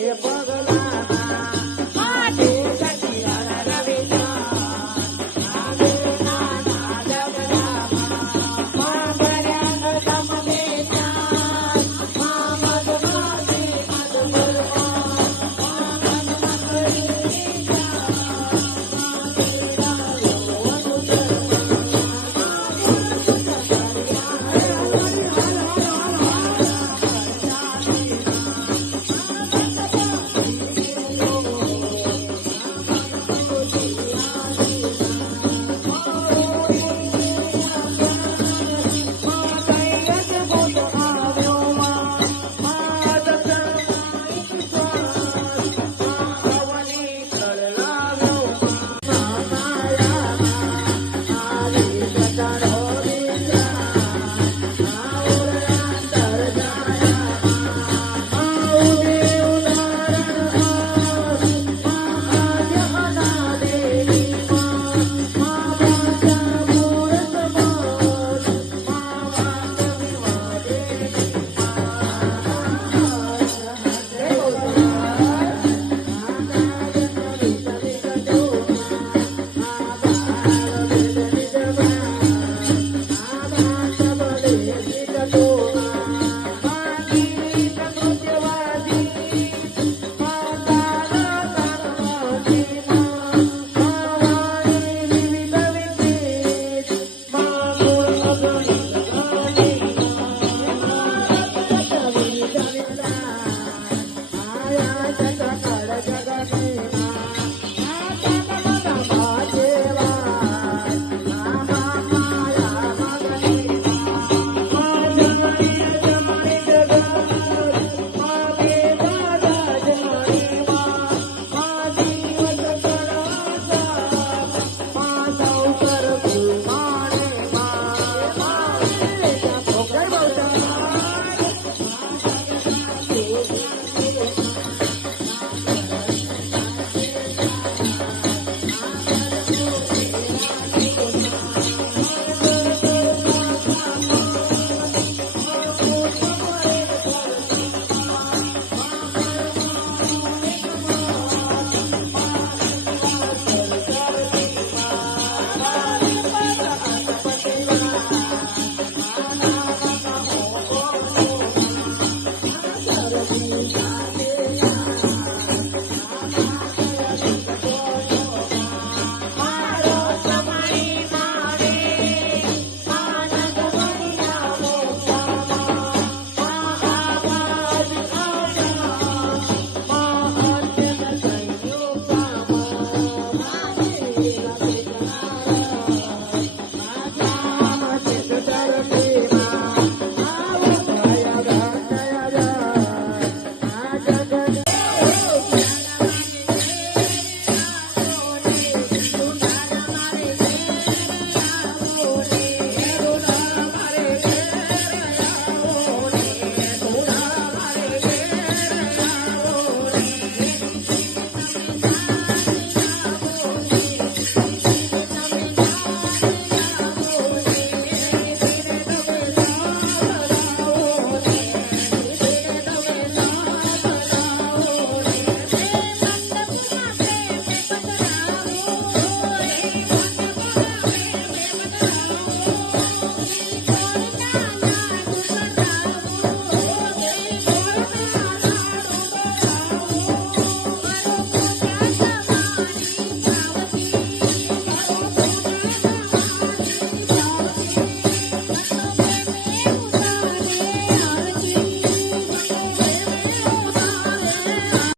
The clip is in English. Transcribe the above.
பகல आया